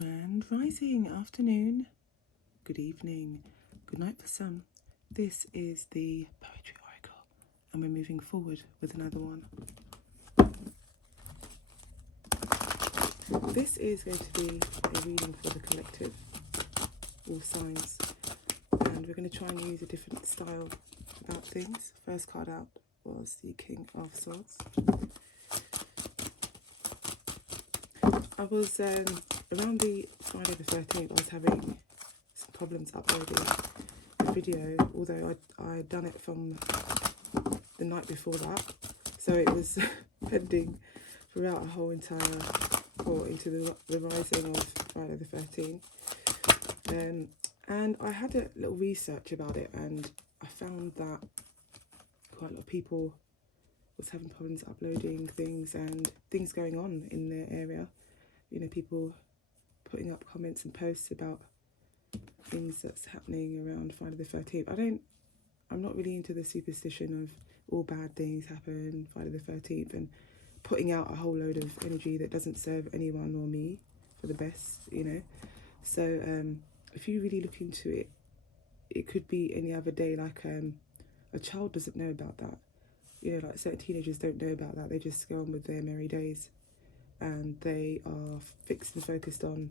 Grand rising, afternoon, good evening, good night for some. This is the Poetry Oracle, and we're moving forward with another one. This is going to be a reading for the collective, all signs, and we're going to try and use a different style about things. First card out was the King of Swords. I was, around the Friday the 13th, I was having some problems uploading the video, although I'd done it from the night before that, so it was pending throughout a whole entire, or into the rising of Friday the 13th. And I had a little research about it, and I found that quite a lot of people was having problems uploading things and things going on in their area. You know, people putting up comments and posts about things that's happening around Friday the 13th. I'm not really into the superstition of all bad things happen Friday the 13th and putting out a whole load of energy that doesn't serve anyone or me for the best, you know. So if you really look into it, it could be any other day. Like a child doesn't know about that. You know, like certain teenagers don't know about that. They just go on with their merry days, and they are fixed and focused on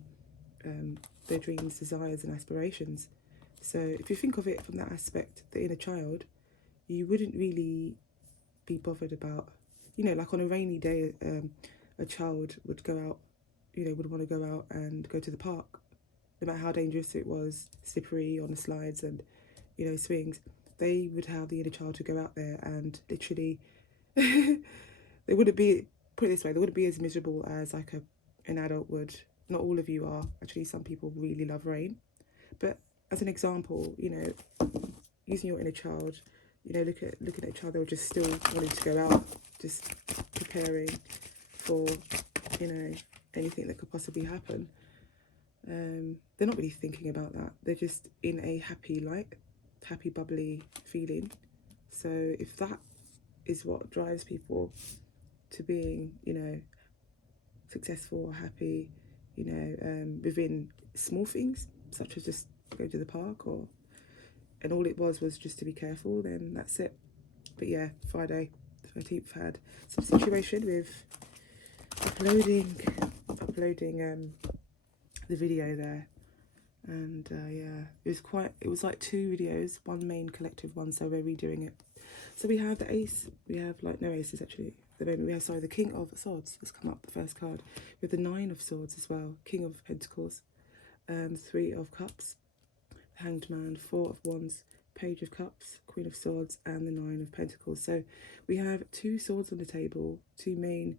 their dreams, desires and aspirations. So if you think of it from that aspect, the inner child, you wouldn't really be bothered about, you know, like on a rainy day, a child would go out, you know, would want to go out and go to the park, no matter how dangerous it was, slippery on the slides and, you know, swings. They would have the inner child to go out there and literally, they wouldn't be, put it this way, they wouldn't be as miserable as like an adult would. Not all of you are. Actually, some people really love rain. But as an example, you know, using your inner child, you know, looking at each other, just still wanting to go out, just preparing for, you know, anything that could possibly happen. They're not really thinking about that. They're just in a happy light, happy bubbly feeling. So if that is what drives people to being, you know, successful or happy, you know, within small things such as just go to the park, or and all it was just to be careful, then that's it. But yeah, Friday the 13th had some situation with uploading the video there, and yeah, it was like two videos, one main collective one, so we're redoing it. So we have the ace, we have like no aces actually at the moment. We have, sorry, the King of Swords has come up, the first card, with the Nine of Swords as well, King of Pentacles, Three of Cups, Hanged Man, Four of Wands, Page of Cups, Queen of Swords, and the Nine of Pentacles. So we have two swords on the table, two main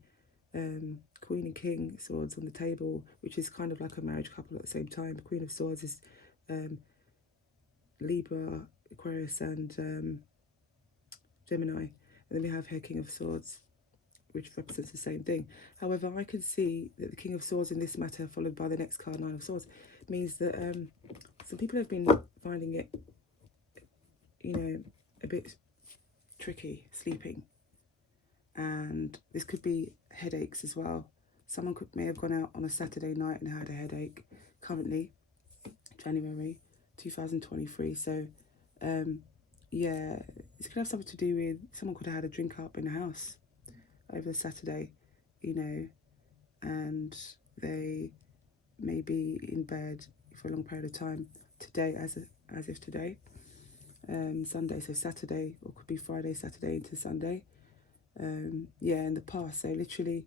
Queen and King swords on the table, which is kind of like a marriage couple at the same time. The Queen of Swords is Libra, Aquarius and Gemini, and then we have her King of Swords, which represents the same thing. However, I can see that the King of Swords in this matter, followed by the next card, Nine of Swords, means that some people have been finding it, you know, a bit tricky sleeping, and this could be headaches as well. Someone may have gone out on a Saturday night and had a headache. Currently, January 2023. So yeah, this could have something to do with someone could have had a drink up in the house over the Saturday, you know, and they may be in bed for a long period of time. Today, as if today, Sunday, so Saturday, or could be Friday, Saturday into Sunday. Yeah, in the past, so literally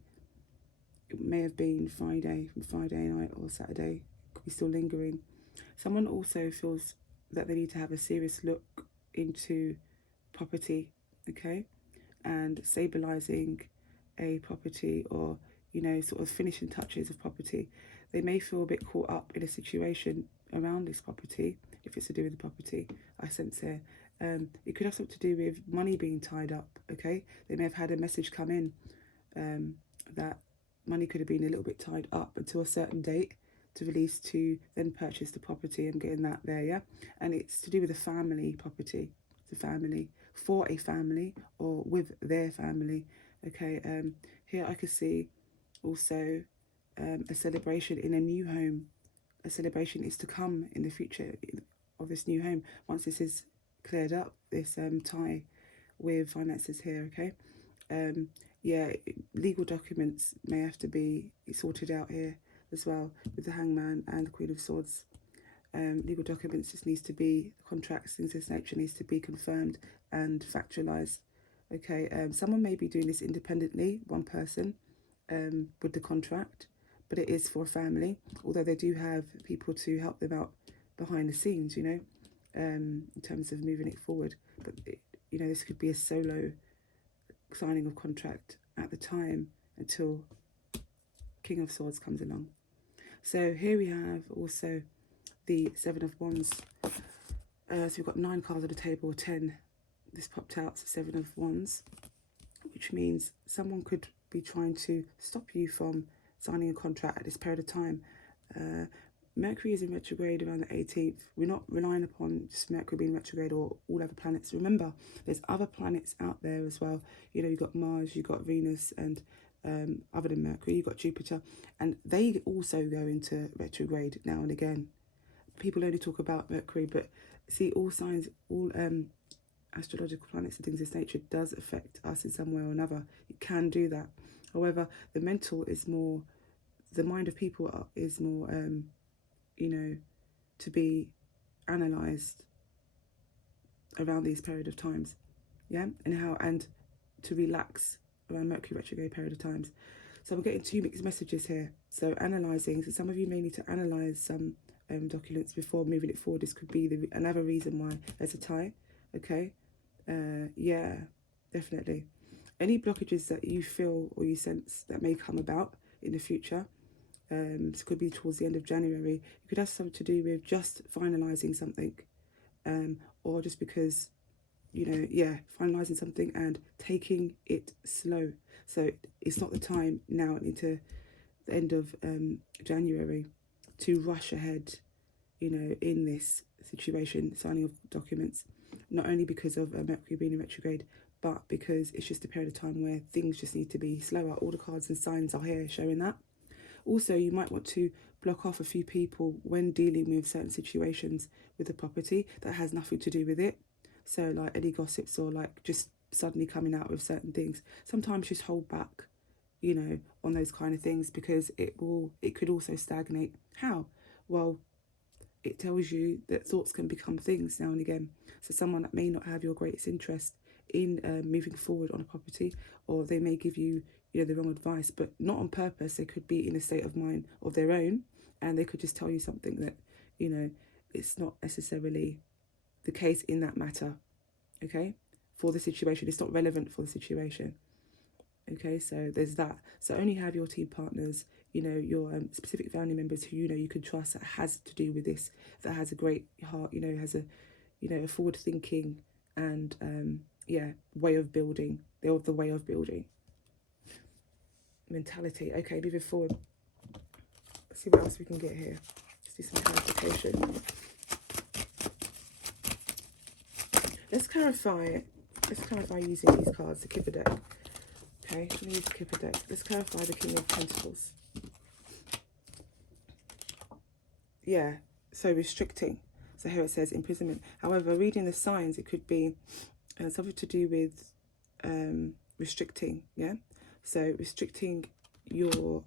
it may have been Friday night or Saturday, could be still lingering. Someone also feels that they need to have a serious look into property, okay, and stabilizing a property, or, you know, sort of finishing touches of property. They may feel a bit caught up in a situation around this property, if it's to do with the property, I sense here. It could have something to do with money being tied up, okay? They may have had a message come in that money could have been a little bit tied up until a certain date to release to then purchase the property. I'm getting that there, yeah? And it's to do with a family property. It's a family, for a family, or with their family, okay? Here I could see also a celebration in a new home. A celebration is to come in the future of this new home once this is cleared up, this tie with finances here, okay? Yeah, legal documents may have to be sorted out here as well with the Hangman and the Queen of Swords. Legal documents just needs to be, contracts, things of this nature needs to be confirmed and factualized. Okay, someone may be doing this independently, one person, with the contract, but it is for a family, although they do have people to help them out behind the scenes, you know, in terms of moving it forward. But, you know, this could be a solo signing of contract at the time until King of Swords comes along. So here we have also the Seven of Wands. So we've got 9 cards on the table, 10. This popped out, so 7 of Wands, which means someone could be trying to stop you from signing a contract at this period of time. Mercury is in retrograde around the 18th. We're not relying upon just Mercury being retrograde or all other planets. Remember, there's other planets out there as well. You know, you've got Mars, you've got Venus, and other than Mercury, you've got Jupiter. And they also go into retrograde now and again. People only talk about Mercury, but see, all signs, all astrological planets and things of this nature does affect us in some way or another. It can do that. However, the mental is more, the mind of people is more, you know, to be analysed around these period of times, yeah, and to relax around Mercury retrograde period of times. So I'm getting 2 mixed messages here. So analysing, so some of you may need to analyse some documents before moving it forward. This could be another reason why there's a tie, okay? Yeah, definitely. Any blockages that you feel or you sense that may come about in the future, this could be towards the end of January. It could have something to do with just finalising something, or just because, you know, yeah, finalising something and taking it slow. So it's not the time now into the end of January to rush ahead, you know, in this situation, signing of documents, not only because of Mercury being in retrograde, but because it's just a period of time where things just need to be slower. All the cards and signs are here showing that. Also, you might want to block off a few people when dealing with certain situations with the property that has nothing to do with it. So like any gossips or like just suddenly coming out with certain things. Sometimes just hold back, you know, on those kind of things, because it could also stagnate. How? Well, it tells you that thoughts can become things now and again. So someone that may not have your greatest interest in moving forward on a property, or they may give you, you know, the wrong advice, but not on purpose. They could be in a state of mind of their own, and they could just tell you something that, you know, it's not necessarily the case in that matter, okay, for the situation. It's not relevant for the situation, okay? So there's that. So only have your team partners, you know, your specific family members who, you know, you can trust, that has to do with this, that has a great heart, you know, has a, you know, a forward thinking and yeah, way of building. They're the way of building mentality. Okay, moving forward. Let's see what else we can get here. Let's do some clarification. Let's clarify using these cards, the Kipper deck. Okay, let me use the Kipper deck. Let's clarify the King of Pentacles. Yeah, so restricting. So here it says imprisonment. However, reading the signs, it could be something to do with restricting, yeah? So restricting your,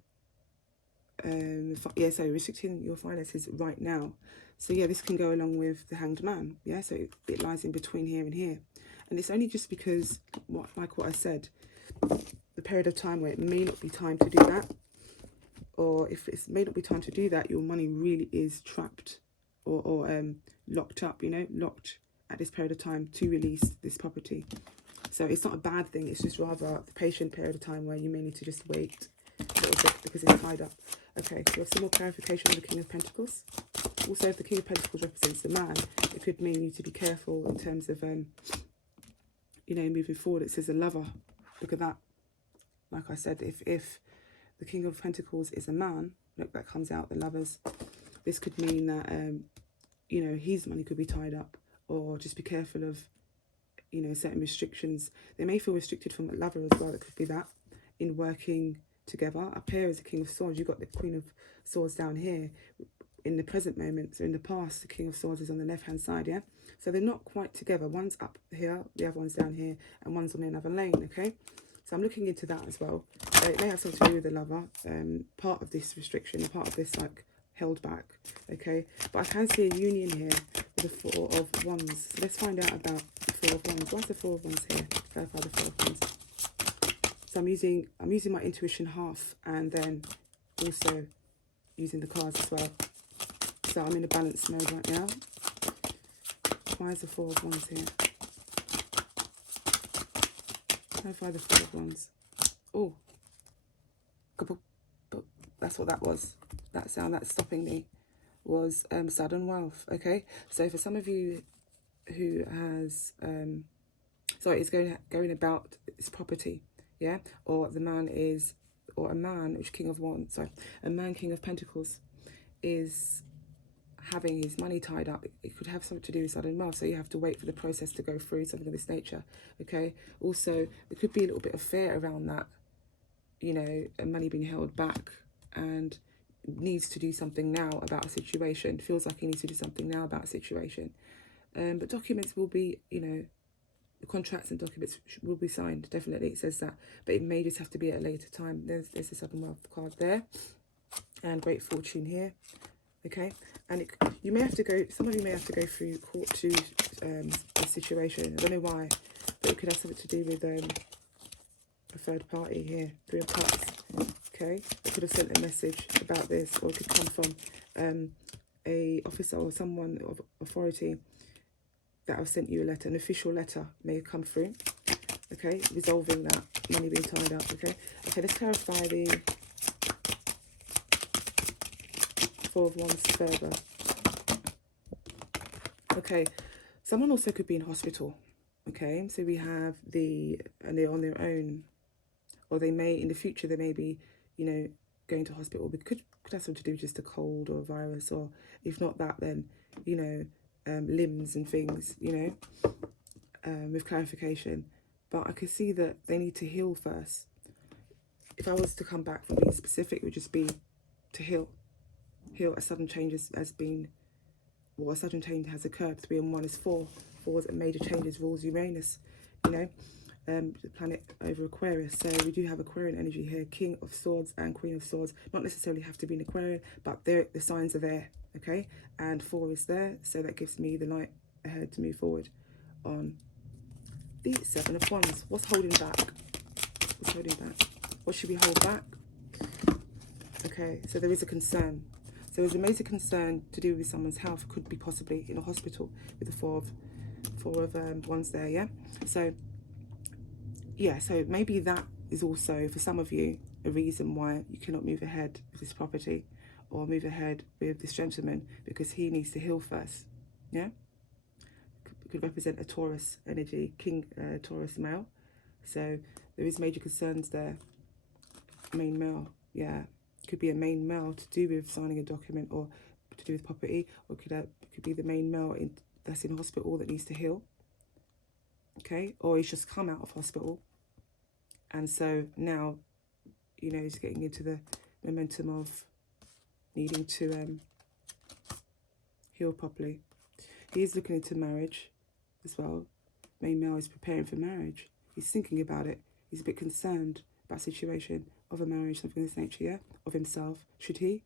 so restricting your finances right now. So yeah, this can go along with the Hanged Man, yeah? So it lies in between here and here. And it's only just because, like what I said, the period of time where it may not be time to do that, or if it may not be time to do that, your money really is trapped or locked up, you know, locked at this period of time to release this property. So it's not a bad thing, it's just rather the patient period of time where you may need to just wait a little bit because it's tied up. Okay, so we have some more clarification on the King of Pentacles. Also, if the King of Pentacles represents the man, it could mean you need to be careful in terms of, you know, moving forward. It says a lover. Look at that. Like I said, if the King of Pentacles is a man, look, that comes out, the lovers. This could mean that, you know, his money could be tied up, or just be careful of, you know, certain restrictions. They may feel restricted from a lover as well. It could be that in working together. Up here is the King of Swords. You've got the Queen of Swords down here in the present moment. So in the past, the King of Swords is on the left-hand side, yeah? So they're not quite together. One's up here, the other one's down here, and one's on another lane, okay? So I'm looking into that as well. It may have something to do with the lover, part of this restriction, part of this, like, held back, okay? But I can see a union here with the Four of Wands. So let's find out about the Four of Wands. What's the Four of Wands here? Clarify the Four of Wands. So I'm using my intuition half, and then also using the cards as well. So I'm in a balanced mode right now. Why is the Four of Wands here? Clarify the Four of Wands. Oh, that's what that was. That sound that's stopping me was sudden wealth. Okay, so for some of you who has is going about this property, yeah, or the man is, or a man, which King of Wands, sorry, a man, King of Pentacles, is having his money tied up. It could have something to do with sudden wealth, so you have to wait for the process to go through, something of this nature, okay? Also, there could be a little bit of fear around that, you know, money being held back, and needs to do something now about a situation, feels like he needs to do something now about a situation. But documents will be, you know, the contracts and documents will be signed, definitely, it says that, but it may just have to be at a later time. There's the sudden wealth card there, and great fortune here. Okay, and you may have to go, some of you may have to go through court to this situation. I don't know why, but it could have something to do with a third party here, Three of Cups. Okay, I could have sent a message about this, or it could come from a officer or someone of authority that have sent you a letter. An official letter may come through, okay, resolving that money being tied up. Okay, let's clarify the Four of Wands further. Okay, someone also could be in hospital. Okay, so we have and they're on their own, or they may, in the future, they may be, you know, going to hospital. But could have something to do with just a cold or a virus, or if not that, then, you know, limbs and things, you know, with clarification. But I could see that they need to heal first. If I was to come back from being specific, it would just be to heal. A sudden change has been, or a sudden change has occurred. 3 and 1 is 4. 4 is a major changes, rules Uranus, you know, the planet over Aquarius. So we do have Aquarian energy here, King of Swords and Queen of Swords. Not necessarily have to be an Aquarian, but the signs are there, okay? And 4 is there, so that gives me the light ahead to move forward on the 7 of Wands. What's holding back? What's holding back? What should we hold back? Okay, so there is a concern. So there's a major concern to do with someone's health, could be possibly in a hospital with the four of Wands there, yeah? So, yeah, so maybe that is also, for some of you, a reason why you cannot move ahead with this property or move ahead with this gentleman, because he needs to heal first, yeah? Could represent a Taurus energy, King Taurus male. So there is major concerns there. Main male, yeah. Could be a main male to do with signing a document or to do with property, or could be the main male that's in hospital that needs to heal. Okay, or he's just come out of hospital, and so now, you know, he's getting into the momentum of needing to heal properly. He is looking into marriage as well. Main male is preparing for marriage. He's thinking about it. He's a bit concerned about the situation of a marriage, something of this nature, yeah? Of himself. Should he?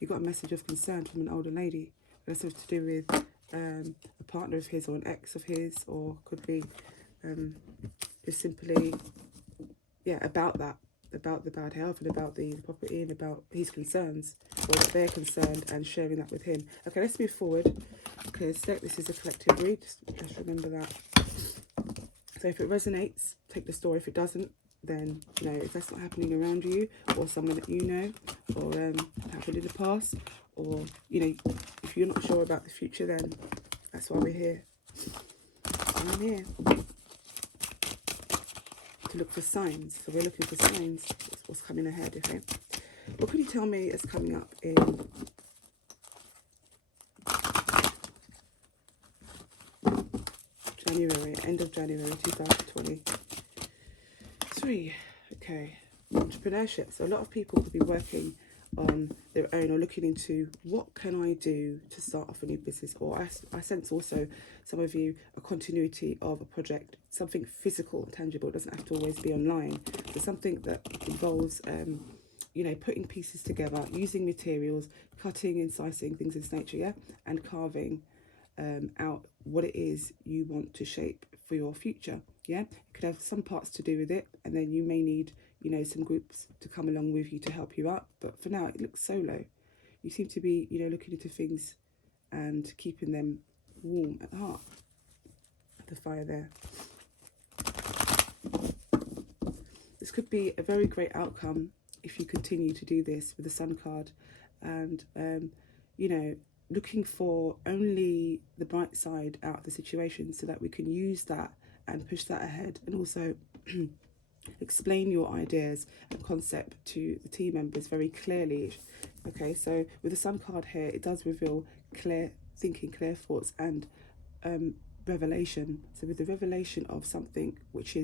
He got a message of concern from an older lady. That's something to do with a partner of his or an ex of his, or could be just simply, yeah, about that, about the bad health and about the property and about his concerns, or that they're concerned, and sharing that with him. Okay, let's move forward, because this is a collective read. Just remember that. So if it resonates, take the story. If it doesn't, then, you know, if that's not happening around you, or someone that you know, or happened in the past, or, you know, if you're not sure about the future, then that's why we're here. I'm here to look for signs. So we're looking for signs. What's coming ahead, okay? What could you tell me is coming up in January, end of January 2023? Okay, entrepreneurship. So a lot of people could be working on their own or looking into what can I do to start off a new business. Or I sense also some of you a continuity of a project, something physical, tangible. It doesn't have to always be online. So something that involves you know, putting pieces together, using materials, cutting and slicing things of this nature, yeah, and carving out what it is you want to shape for your future. Yeah, it could have some parts to do with it, and then you may need, you know, some groups to come along with you to help you out. But for now, it looks solo. You seem to be, you know, looking into things and keeping them warm at heart. The fire there. This could be a very great outcome if you continue to do this with the Sun card, and you know, looking for only the bright side out of the situation so that we can use that and push that ahead, and also explain your ideas and concept to the team members very clearly. Okay, so with the Sun card here, it does reveal clear thinking, clear thoughts, and revelation. So with the revelation of something which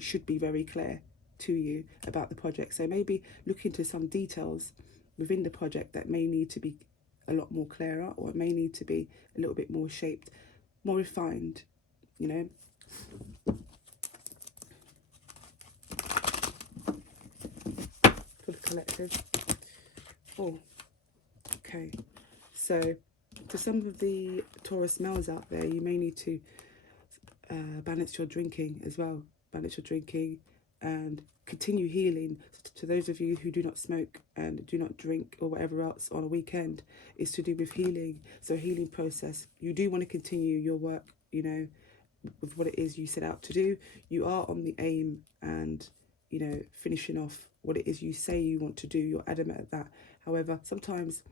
should be very clear to you about the project. So maybe look into some details within the project that may need to be a lot more clearer, or it may need to be a little bit more shaped, more refined, you know. For the collective. Oh, okay. So for some of the Taurus males out there, you may need to balance your drinking as well. Balance your drinking and continue healing. To those of you who do not smoke and do not drink or whatever else on a weekend, is to do with healing. So a healing process. You do want to continue your work, you know, with what it is you set out to do. You are on the aim and, you know, finishing off what it is you say you want to do. You're adamant at that. However, sometimes,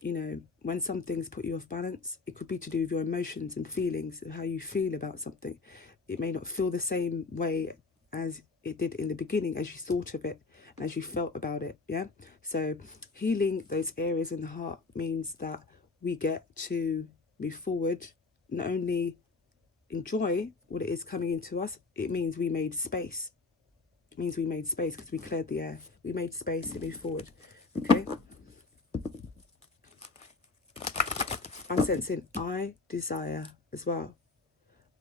you know, when some things put you off balance, it could be to do with your emotions and feelings, how you feel about something. It may not feel the same way as it did in the beginning, as you thought of it and as you felt about it, yeah? So healing those areas in the heart means that we get to move forward, not only enjoy what it is coming into us, it means we made space. It means we made space because we cleared the air. We made space to move forward, okay? I'm sensing I desire as well.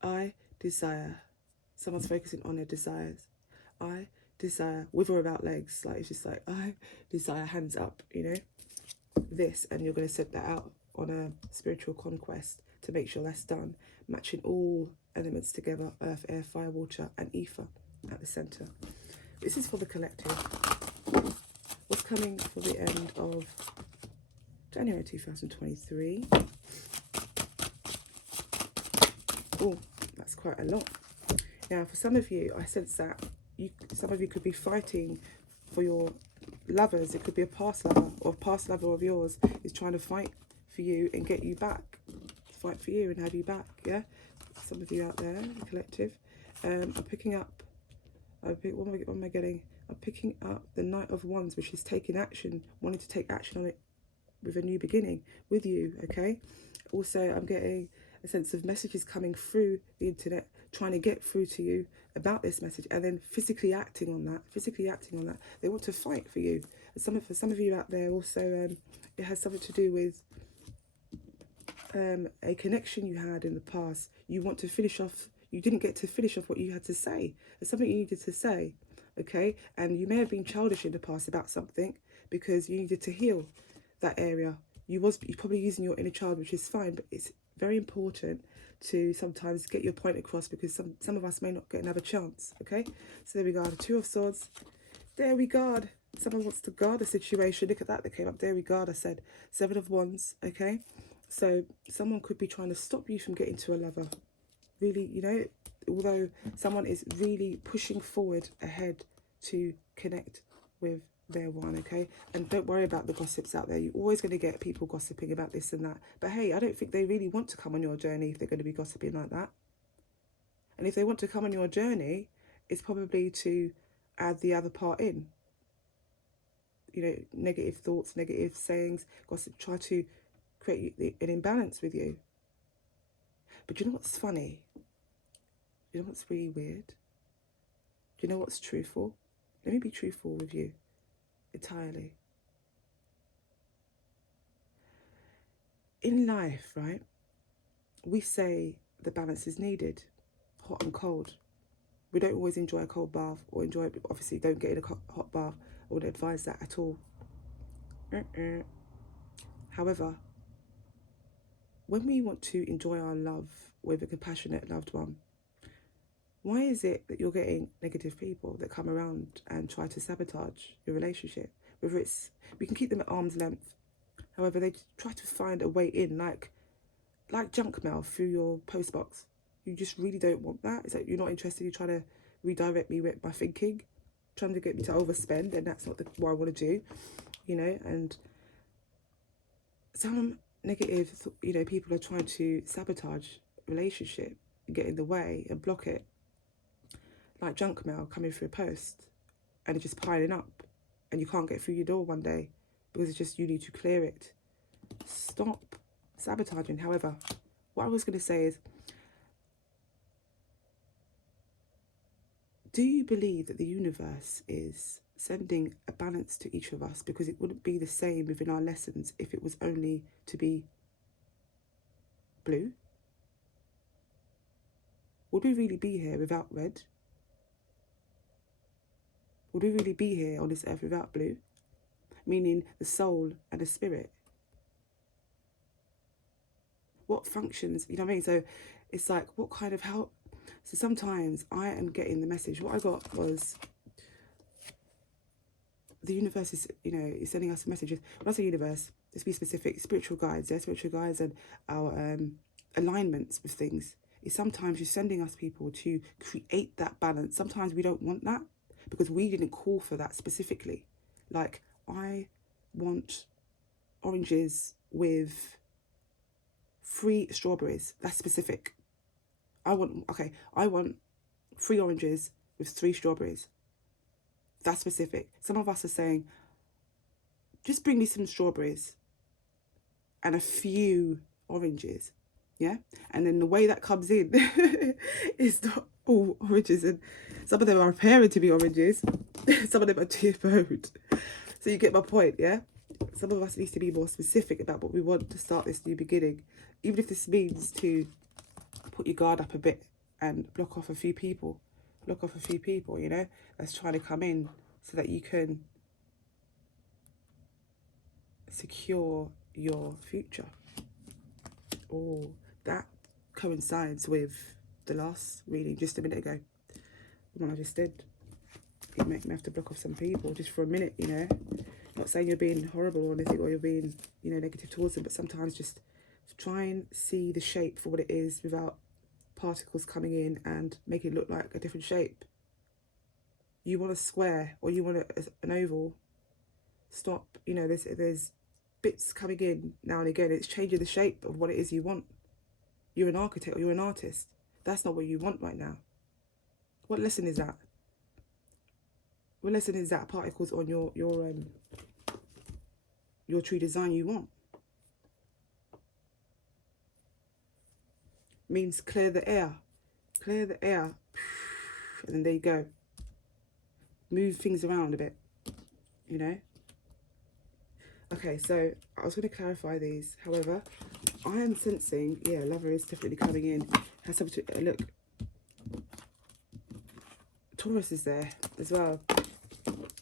I desire. Someone's focusing on their desires. I desire, with or without legs. Like, it's just like, I desire, hands up, you know, this. And you're going to set that out on a spiritual conquest to make sure that's done. Matching all elements together, earth, air, fire, water, and ether at the center. This is for the collective. What's coming for the end of January 2023? Oh, that's quite a lot. Now, for some of you, I sense that some of you could be fighting for your lovers. It could be a past lover, or a past lover of yours is trying to fight for you and get you back. Fight for you and have you back, yeah? Some of you out there, the collective. I'm picking up, what am I getting? I'm picking up the Knight of Wands, which is taking action, wanting to take action on it with a new beginning with you, okay? Also, I'm getting a sense of messages coming through the internet, trying to get through to you about this message, and then physically acting on that. They want to fight for you. And for some of you out there also, it has something to do with a connection you had in the past. You want to finish off, you didn't get to finish off what you had to say. There's something you needed to say, okay? And you may have been childish in the past about something because you needed to heal that area. You're probably using your inner child, which is fine, but it's very important to sometimes get your point across, because some of us may not get another chance, okay? So there we go, the Two of Swords. There we guard. Someone wants to guard a situation. Look at that, that came up. There we guard, I said. Seven of Wands, okay? So someone could be trying to stop you from getting to a lover. Really, you know, although someone is really pushing forward ahead to connect with their one, okay? And don't worry about the gossips out there. You're always going to get people gossiping about this and that. But hey, I don't think they really want to come on your journey if they're going to be gossiping like that. And if they want to come on your journey, it's probably to add the other part in. You know, negative thoughts, negative sayings, gossip, try to create an imbalance with you. But you know what's funny? You know what's really weird? You know what's truthful? Let me be truthful with you entirely. In life, right, we say the balance is needed, hot and cold. We don't always enjoy a cold bath or obviously don't get in a hot bath. I wouldn't advise that at all. However, when we want to enjoy our love with a compassionate loved one, why is it that you're getting negative people that come around and try to sabotage your relationship? Whether it's, we can keep them at arm's length. However, they try to find a way in, like junk mail through your post box. You just really don't want that. It's like you're not interested. You're trying to redirect me with my thinking, trying to get me to overspend, and that's not what I want to do, you know. And some negative, people are trying to sabotage a relationship, get in the way and block it, like junk mail coming through a post, and it's just piling up, and you can't get through your door one day because it's just, you need to clear it. Stop sabotaging. However, what I was going to say is, do you believe that the universe is sending a balance to each of us? Because it wouldn't be the same within our lessons if it was only to be blue. Would we really be here without red? Would we really be here on this earth without blue? Meaning the soul and the spirit. What functions, you know what I mean? So it's like, what kind of help? So sometimes I am getting the message. What I got was, the universe is, is sending us messages. When I say universe, let's be specific, spiritual guides, spiritual guides and our alignments with things. Is sometimes you're sending us people to create that balance. Sometimes we don't want that because we didn't call for that specifically. Like, I want oranges with 3 strawberries. That's specific. I want 3 oranges with 3 strawberries. That's specific. Some of us are saying, just bring me some strawberries and a few oranges. Yeah? And then the way that comes in is not all oranges. And some of them are appearing to be oranges. Some of them are TFO'd. So you get my point, yeah? Some of us need to be more specific about what we want to start this new beginning. Even if this means to put your guard up a bit and block off a few people, that's trying to come in so that you can secure your future. Oh, that coincides with the last reading just a minute ago, the one I just did. It make me have to block off some people just for a minute, Not saying you're being horrible or anything, or you're being, negative towards them, but sometimes just try and see the shape for what it is without particles coming in and make it look like a different shape. You want a square or you want an oval. Stop, there's bits coming in now and again. It's changing the shape of what it is you want. You're an architect or you're an artist. That's not what you want right now. What lesson is that? What lesson is that? Particles on your true design you want. Means clear the air. Clear the air. And then there you go. Move things around a bit, Okay, so I was going to clarify these. However, I am sensing, lover is definitely coming in. Has something to, look. Taurus is there as well.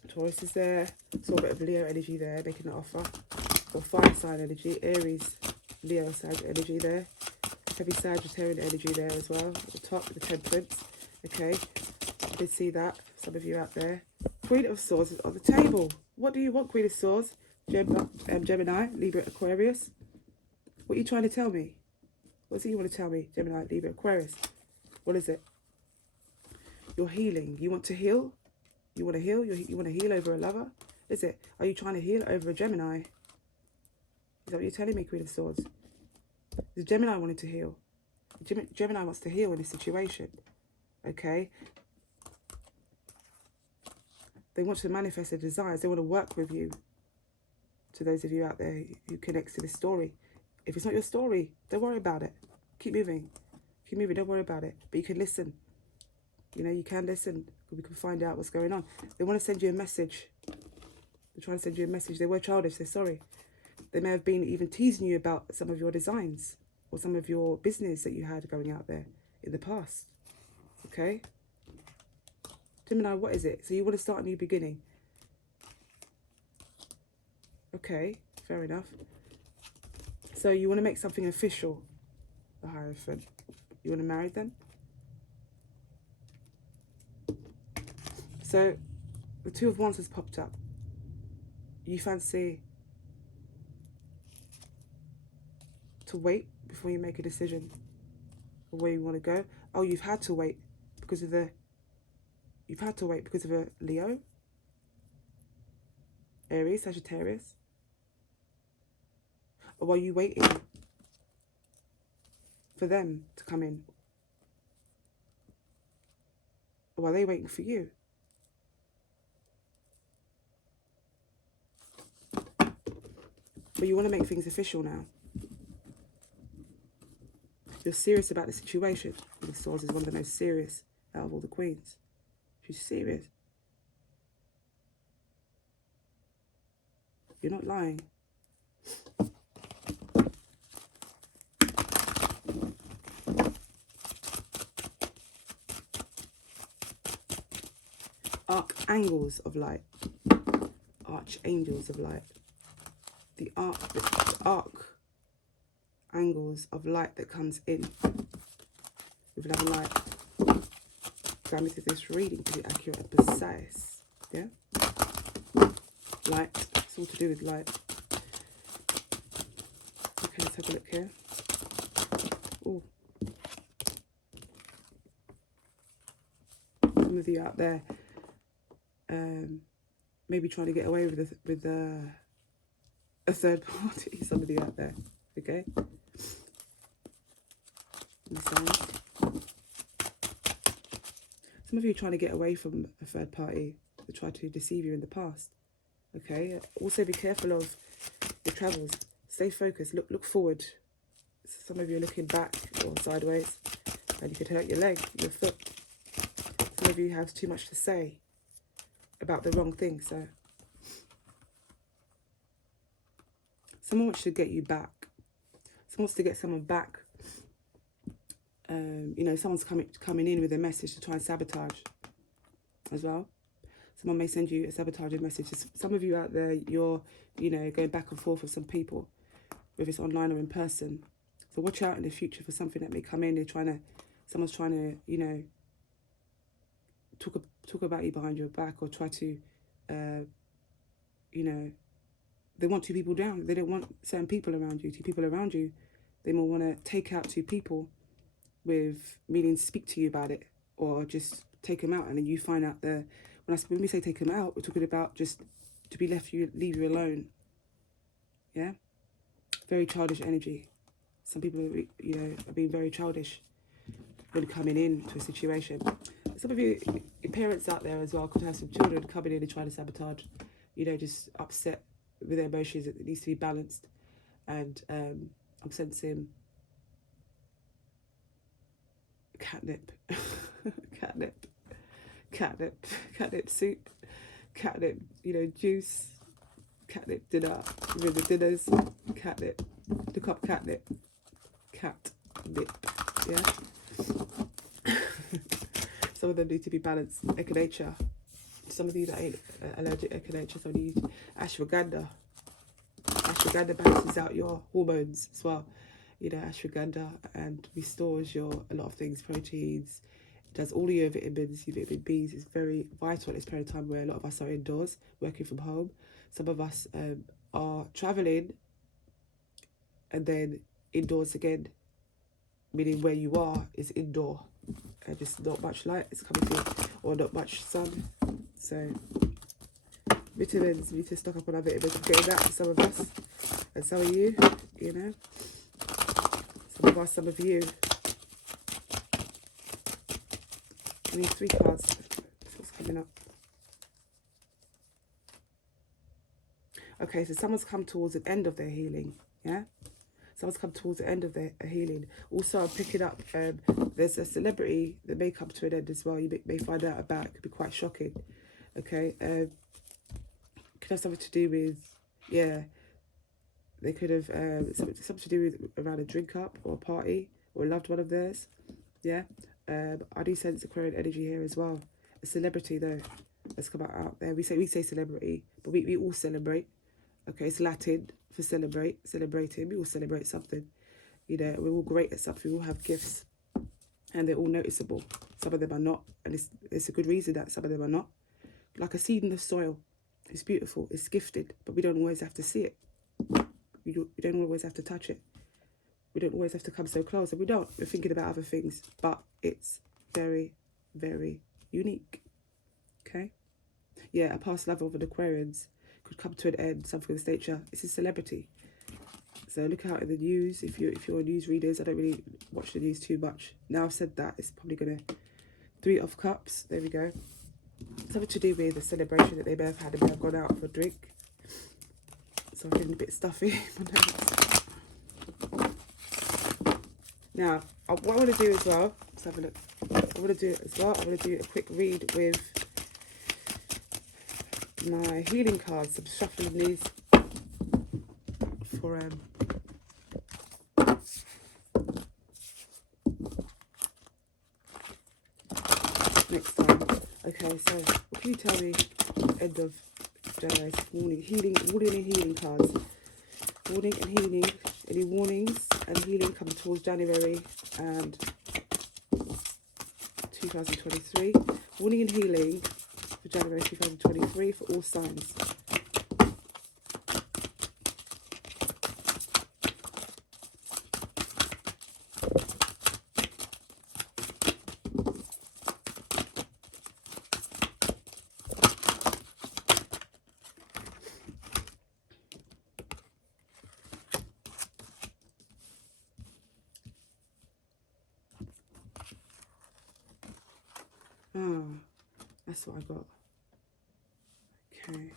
Taurus is there. Saw a bit of Leo energy there, making an offer. Or fire sign energy. Aries, Leo, Sag energy there. Heavy Sagittarian energy there as well. At the top, the Temperance. Okay, I did see that. Some of you out there. Queen of Swords is on the table. What do you want, Queen of Swords? Gemini, Libra, Aquarius. What are you trying to tell me? What's it you want to tell me? Gemini, Libra, Aquarius. What is it? You're healing. You want to heal? You want to heal? You want to heal over a lover? Is it? Are you trying to heal over a Gemini? Is that what you're telling me, Queen of Swords? The Gemini wanted to heal. Gemini wants to heal in this situation. Okay? They want to manifest their desires. They want to work with you. To those of you out there who connects to this story. If it's not your story, don't worry about it. Keep moving. Keep moving. Don't worry about it. But you can listen. You can listen. We can find out what's going on. They want to send you a message. They're trying to send you a message. They were childish. They're sorry. They may have been even teasing you about some of your designs or some of your business that you had going out there in the past. Okay? Gemini, what is it? So you want to start a new beginning. Okay, fair enough. So you want to make something official, the Hierophant. You want to marry them? So the Two of Wands has popped up. You fancy to wait before you make a decision of where you want to go. Oh, you've had to wait because of a Leo, Aries, Sagittarius. Or are you waiting for them to come in? Or are they waiting for you? But you want to make things official now. You're serious about the situation. The Swords is one of the most serious out of all the queens. She's serious. You're not lying. Archangels of light. Archangels of light. The archangels of light that comes in with love and light. Guide me through this reading to be accurate and precise. Yeah? Light. It's all to do with light. Okay, let's have a look here. Oh. Some of you out there maybe trying to get away with a third party. Some of you out there. Okay? Some of you are trying to get away from a third party that tried to deceive you in the past. Okay? Also be careful of your travels. Stay focused. Look forward. Some of you are looking back or sideways and you could hurt your leg, your foot. Some of you have too much to say about the wrong thing. So someone wants to get you back. Someone wants to get someone back. You know, someone's coming in with a message to try and sabotage as well. Someone may send you a sabotaging message. Some of you out there, you're, you know, going back and forth with some people, whether it's online or in person. So watch out in the future for something that may come in. Someone's trying to, you know, talk about you behind your back, or try to, you know, they want two people down. They don't want certain people around you. Two people around you, they more want to take out two people with meaning to speak to you about it, or just take them out, and then you find out when we say take them out, we're talking about just to be leave you alone. Yeah, very childish energy. Some people, you know, are being very childish when coming into a situation. Some of you, your parents out there as well, could have some children coming in and trying to sabotage. You know, just upset with their emotions. It needs to be balanced, and I'm sensing catnip, catnip soup, catnip, you know, juice, catnip dinner, with the dinners, catnip, look up catnip, yeah. Some of them need to be balanced, echinacea. Some of you that ain't allergic echinacea, some of you ashwagandha. Ashwagandha balances out your hormones as well. You know, ashwagandha, and restores a lot of things, proteins. It does all your vitamins, your vitamin Bs. It's very vital at this period of time where a lot of us are indoors, working from home. Some of us are traveling and then indoors again, meaning where you are is indoor. Just not much light is coming through, or not much sun. So vitamins, we need to stock up on our vitamins. I'm getting that for some of us, and some of you, you know. Some of you. I need 3 cards. That's what's coming up. Okay, so someone's come towards the end of their healing, yeah? someone's come towards the end of their healing. Also, I'm picking up, there's a celebrity that may come to an end as well. You may find out about. It could be quite shocking. Okay, could have something to do with, yeah, they could have something to do with around a drink up or a party or a loved one of theirs. Yeah, I do sense Aquarian energy here as well. A celebrity though, let's come out there. We say celebrity, but we all celebrate. Okay, it's Latin for celebrating. We all celebrate something. You know, we're all great at something. We all have gifts, and they're all noticeable. Some of them are not, and it's a good reason that some of them are not. Like a seed in the soil, it's beautiful, it's gifted, but we don't always have to see it. You don't always have to touch it. We don't always have to come so close, and we don't. We're thinking about other things, but it's very, very unique. Okay? Yeah, a past love of an Aquarians could come to an end, something of this nature. It's a celebrity. So look out in the news. If you're news readers, I don't really watch the news too much. Now I've said that, it's probably going to... 3 of Cups, there we go. Something to do with the celebration that they may have had. They may have gone out for a drink. So I'm getting a bit stuffy. Now, what I want to do as well, let's have a look. I want to do a quick read with my healing cards. I'm shuffling these for next time. Okay, so what can you tell me end of January? Warning and healing cards. Warning and healing. Any warnings and healing coming towards January and 2023. Warning and healing for January 2023 for all signs. Ah, that's what I got. Okay.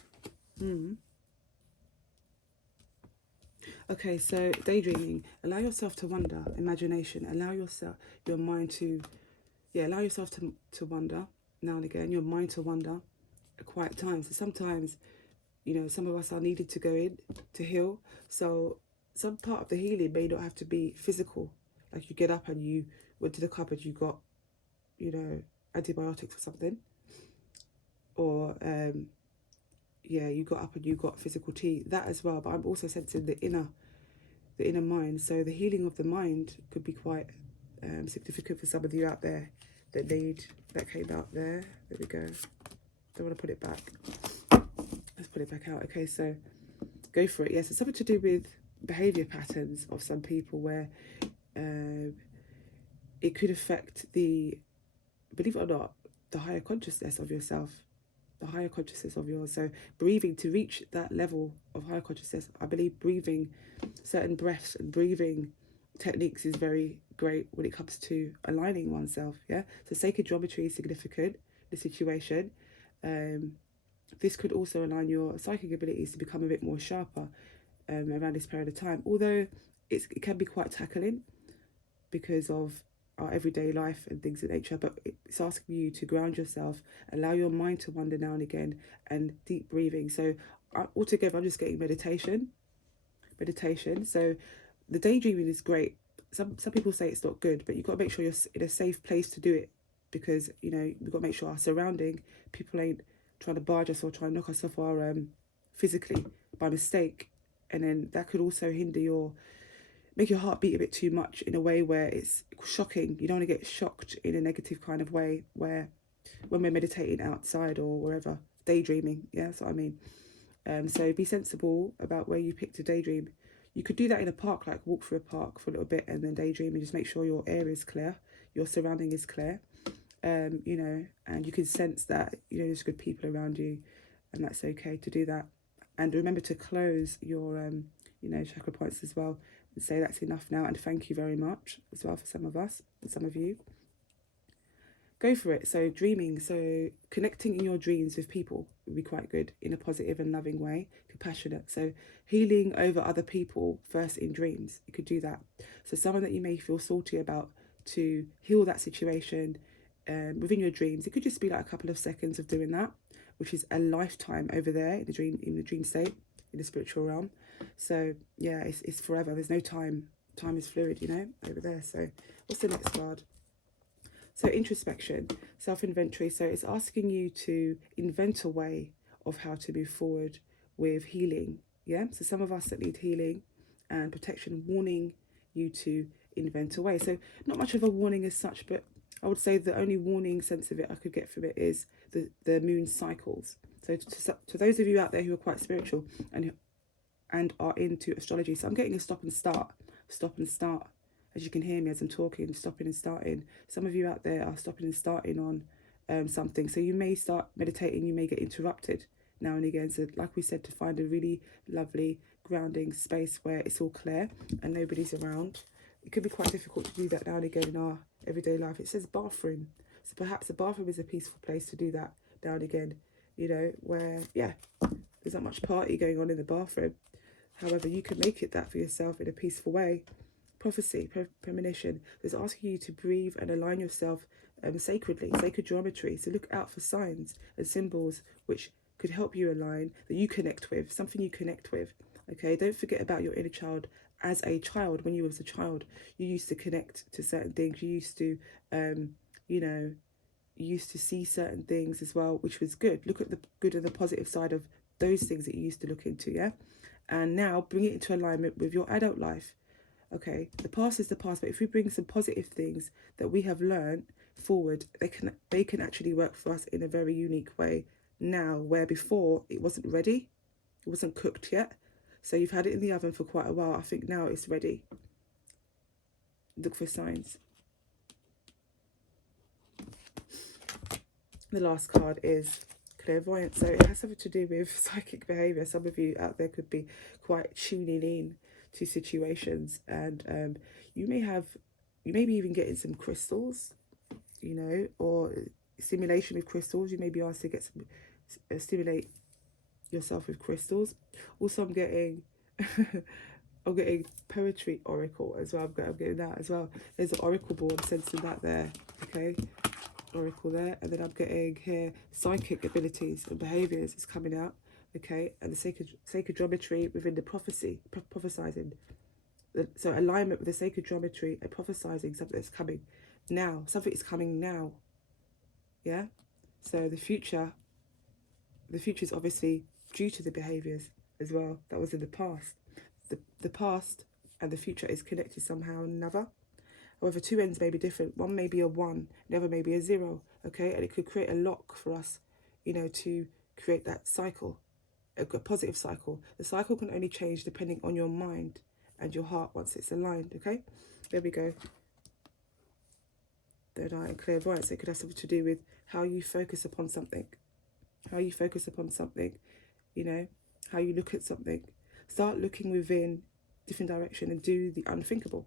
Okay, so daydreaming. Allow yourself to wonder. Imagination. Allow your mind to, allow yourself to wonder now and again. Your mind to wonder at quiet times. So sometimes, you know, some of us are needed to go in to heal. So some part of the healing may not have to be physical. Like you get up and you went to the cupboard, you got, you know, antibiotics or something. Or, you got up and you got physical tea. That as well. But I'm also sensing the inner mind. So the healing of the mind could be quite significant for some of you out there that came out there. There we go. Don't want to put it back. Let's put it back out. Okay, so go for it. Yes, it's something to do with behavior patterns of some people where it could affect the, believe it or not, the higher consciousness of yourself. The higher consciousness of yours. So breathing, to reach that level of higher consciousness, I believe breathing, certain breaths and breathing techniques is very great when it comes to aligning oneself. Yeah, so sacred geometry is significant, the situation. This could also align your psychic abilities to become a bit more sharper around this period of time, although it can be quite tackling because of our everyday life and things of nature, but it's asking you to ground yourself, allow your mind to wander now and again, and deep breathing. So altogether, I'm just getting meditation. So the daydreaming is great. Some people say it's not good, but you've got to make sure you're in a safe place to do it, because, you know, we've got to make sure our surrounding people ain't trying to barge us or try and knock us off our physically by mistake, and then that could also make your heart beat a bit too much in a way where it's shocking. You don't want to get shocked in a negative kind of way where when we're meditating outside or wherever, daydreaming, yeah, that's what I mean. So be sensible about where you pick to daydream. You could do that in a park, like walk through a park for a little bit and then daydream, and just make sure your area is clear, your surrounding is clear, you know, and you can sense that, you know, there's good people around you, and that's okay to do that. And remember to close your, you know, chakra points as well, and say that's enough now, and thank you very much as well for some of us and some of you. go for it. So dreaming, so connecting in your dreams with people would be quite good in a positive and loving way, compassionate. So healing over other people first in dreams, you could do that. So someone that you may feel salty about, to heal that situation within your dreams. It could just be like a couple of seconds of doing that, which is a lifetime over there in the dream state, in the spiritual realm. So yeah, it's forever. There's no time. Time is fluid, you know, over there. So what's the next card? So introspection, self-inventory. So it's asking you to invent a way of how to move forward with healing. Yeah. So some of us that need healing and protection, warning you to invent a way. So not much of a warning as such, but I would say the only warning sense of it I could get from it is the moon cycles. So to those of you out there who are quite spiritual and are into astrology, so I'm getting a stop and start. As you can hear me as I'm talking, stopping and starting. Some of you out there are stopping and starting on something. So you may start meditating, you may get interrupted now and again. So like we said, to find a really lovely grounding space where it's all clear and nobody's around. It could be quite difficult to do that now and again in our everyday life. It says bathroom. So perhaps a bathroom is a peaceful place to do that now and again, you know, where, yeah, there's not much party going on in the bathroom. However, you can make it that for yourself in a peaceful way. Prophecy, premonition, is asking you to breathe and align yourself sacredly, sacred geometry. So look out for signs and symbols which could help you align, that you connect with, something you connect with. Okay, don't forget about your inner child. As a child, when you was a child, you used to connect to certain things. You used to, you know, you used to see certain things as well, which was good. Look at the good and the positive side of those things that you used to look into, yeah? And now bring it into alignment with your adult life. Okay, the past is the past, but if we bring some positive things that we have learned forward, they can actually work for us in a very unique way now, where before it wasn't ready, it wasn't cooked yet. So you've had it in the oven for quite a while. I think now it's ready. Look for signs. The last card is clairvoyance. So it has something to do with psychic behavior. Some of you out there could be quite tuning in to situations, and you may be even getting some crystals, you know, or stimulation with crystals. You may be asked to get some stimulate yourself with crystals. Also, I'm getting I'm getting poetry oracle as well. I'm getting that as well. There's an oracle board. I'm sensing that there. Okay, oracle there, and then I'm getting here psychic abilities and behaviors is coming out. Okay, and the sacred geometry within the prophesizing. So alignment with the sacred geometry and prophesizing something that's coming now. Something is coming now. Yeah. So the future is obviously due to the behaviors as well that was in the past. The past and the future is connected somehow or another. However, two ends may be different. One may be a 1, the other may be a 0. Okay, and it could create a lock for us, you know, to create that cycle, a positive cycle. The cycle can only change depending on your mind and your heart once it's aligned. Okay, there we go. Third eye and clairvoyance. It could have something to do with how you focus upon something. How you focus upon something, you know, how you look at something. Start looking within different direction and do the unthinkable.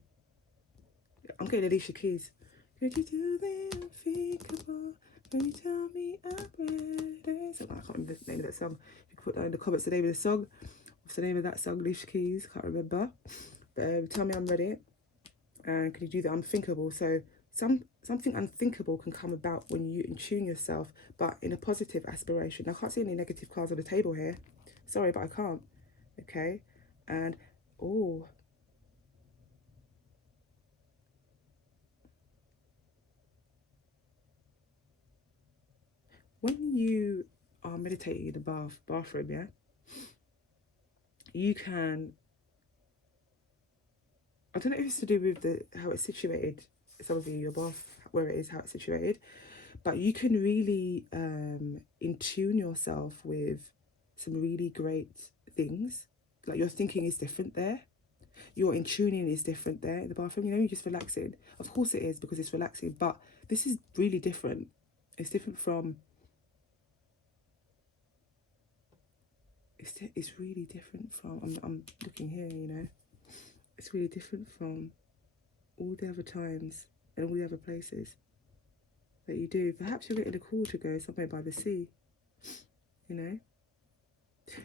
I'm getting Alicia Keys. Could you do the unthinkable when you tell me I'm ready? So I can't remember the name of that song. You can put that in the comments, the name of the song. What's the name of that song? Alicia Keys, can't remember. But tell me I'm ready. And could you do the unthinkable? So something unthinkable can come about when you attune yourself, but in a positive aspiration. I can't see any negative cards on the table here. Sorry, but I can't. Okay. And, oh. When you are meditating in the bathroom, yeah, you can, I don't know if it's to do with how it's situated, some of you, your bath, where it is, how it's situated, but you can really in tune yourself with some really great things. Like your thinking is different there. Your in tuning is different there in the bathroom. You know, you're just relaxing. Of course it is, because it's relaxing, but this is really different. It's different from, it's really different from, I'm looking here, you know. It's really different from all the other times and all the other places. that you do. Perhaps you're getting a call to go somewhere by the sea, you know.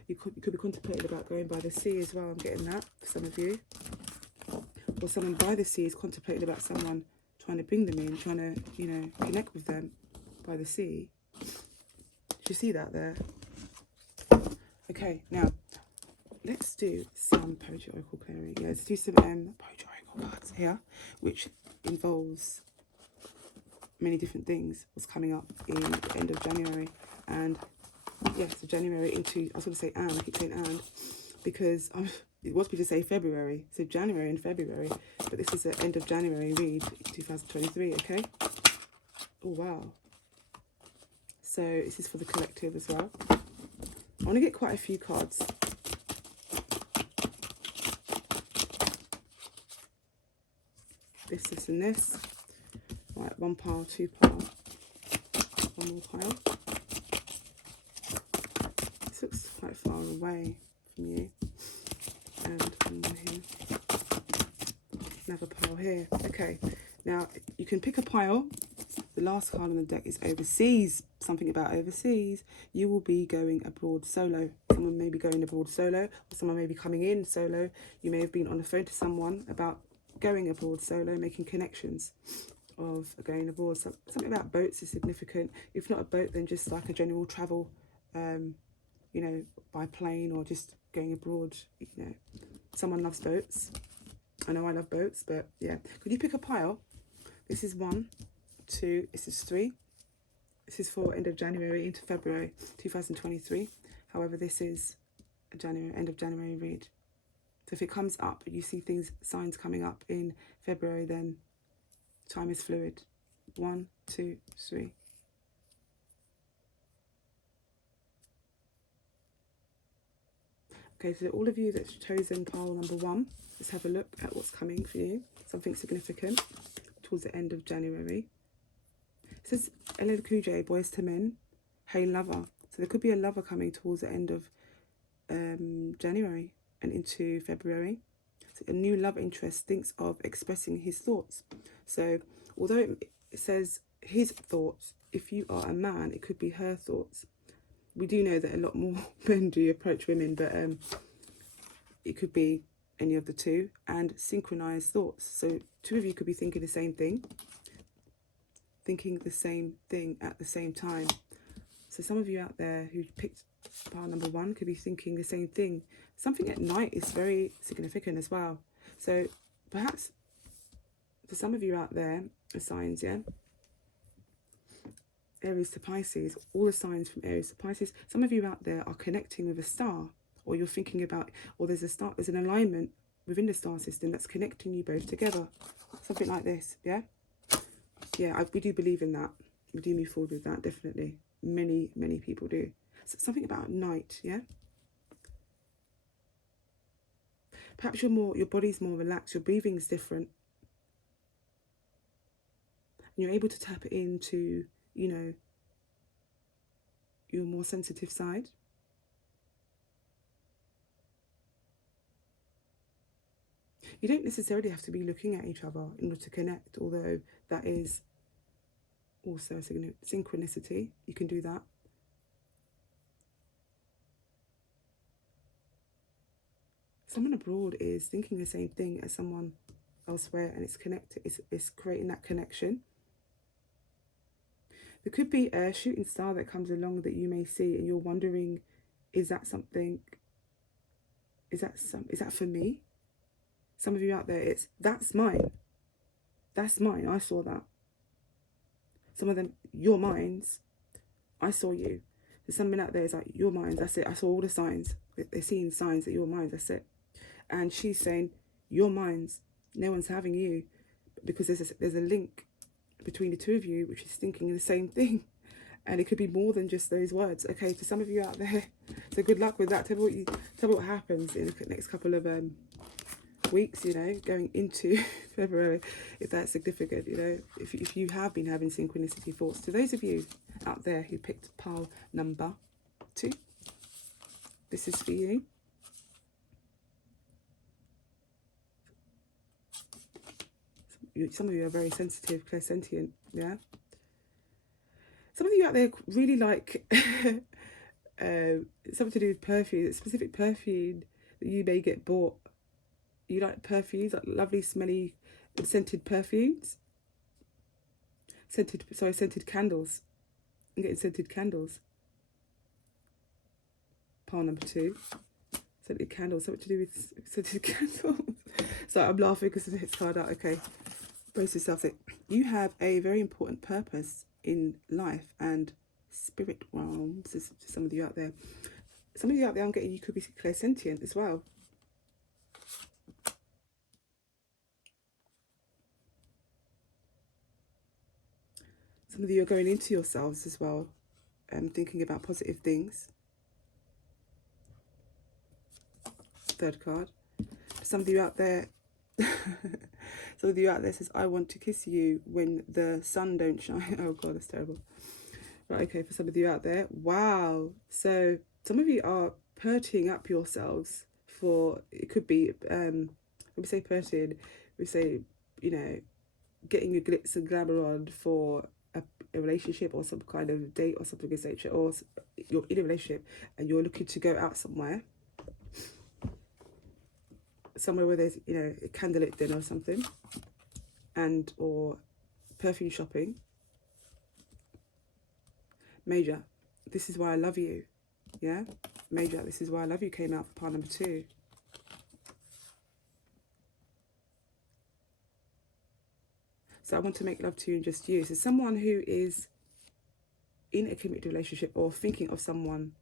You could be contemplating about going by the sea as well. I'm getting that for some of you. Or someone by the sea is contemplating about someone trying to bring them in, trying to, you know, connect with them by the sea. Do you see that there? Okay, now let's do some poetry oracle clearing. Yeah, let's do some poetry oracle cards here, which involves many different things. What's coming up in the end of January, and yes, January into, I was going to say and, I keep saying and, because it wants me to say February, so January and February, but this is the end of January read, 2023, okay? Oh, wow. So this is for the collective as well. I want to get quite a few cards. This and this. Right, one pile, two pile, one more pile. This looks quite far away from you. And one here. Another pile here. Okay, now you can pick a pile. The last card on the deck is overseas. Something about overseas. You will be going abroad solo. Someone may be going abroad solo, or someone may be coming in solo. You may have been on the phone to someone about going abroad solo, making connections of going abroad. So, something about boats is significant. If not a boat, then just like a general travel, you know, by plane or just going abroad. You know, someone loves boats. I know I love boats, but yeah. Could you pick a pile? This is 1, 2, this is 3. This is for end of January into February 2023. However, this is a January, end of January read. So if it comes up, you see things, signs coming up in February, then time is fluid. 1, 2, 3. Okay, so all of you that's chosen pile number 1, let's have a look at what's coming for you. Something significant towards the end of January. It says LL Cool J, Boys to Men, Hey Lover. So there could be a lover coming towards the end of January and into February. So a new love interest thinks of expressing his thoughts. So although it says his thoughts, if you are a man, it could be her thoughts. We do know that a lot more men do approach women, but it could be any of the two. And synchronized thoughts. So two of you could be thinking the same thing. Thinking the same thing at the same time. So some of you out there who picked pile number 1 could be thinking the same thing. Something at night is very significant as well. So perhaps for some of you out there, the signs, yeah, Aries to Pisces, all the signs from Aries to Pisces. Some of you out there are connecting with a star, or you're thinking about, or there's an alignment within the star system that's connecting you both together. Something like this, yeah? Yeah, we do believe in that. We do move forward with that, definitely. Many people do. So something about night, yeah? Perhaps your body's more relaxed, your breathing's different. And you're able to tap into, you know, your more sensitive side. You don't necessarily have to be looking at each other in order to connect, although that is also a synchronicity. You can do that. Someone abroad is thinking the same thing as someone elsewhere, and it's connected. It's creating that connection. There could be a shooting star that comes along that you may see, and you're wondering, is that something? Is that for me? Some of you out there, that's mine. That's mine. I saw that. Some of them, your minds. I saw you. There's something out there is like, your minds. That's it. I saw all the signs. They're seeing signs that your minds. That's it. And she's saying, your minds. No one's having you, because there's a link between the two of you, which is thinking the same thing. And it could be more than just those words. Okay, to some of you out there, so good luck with that. Tell me what happens in the next couple of weeks, you know, going into February, if that's significant, you know, if you have been having synchronicity thoughts. To those of you out there who picked pile number 2, this is for you. Some of you are very sensitive, clairsentient, yeah? you out there really like something to do with perfume, a specific perfume that you may get bought. You like perfumes, like lovely, smelly, scented perfumes. Scented candles. I'm getting scented candles. Pile number 2. Scented candles, something to do with scented candles. So I'm laughing because it's hard out. Okay, brace yourself. So you have a very important purpose in life and spirit realms. This is some of you out there. Some of you out there, I'm getting, you could be clairsentient as well. Some of you are going into yourselves as well and thinking about positive things. 3rd card. Some of you out there, some of you out there says, I want to kiss you when the sun don't shine. Oh God, that's terrible. Right, okay, for some of you out there, wow. So some of you are perting up yourselves for, it could be, when we say perting, we say, you know, getting your glitz and glamour on for a relationship or some kind of date or something of this nature, or you're in a relationship and you're looking to go out somewhere where there's, you know, a candlelit dinner or something, and or perfume shopping. Major, this is why I love you. Yeah, Major, this is why I love you came out for pile number 2. So I want to make love to you and just you. So someone who is in a committed relationship or thinking of someone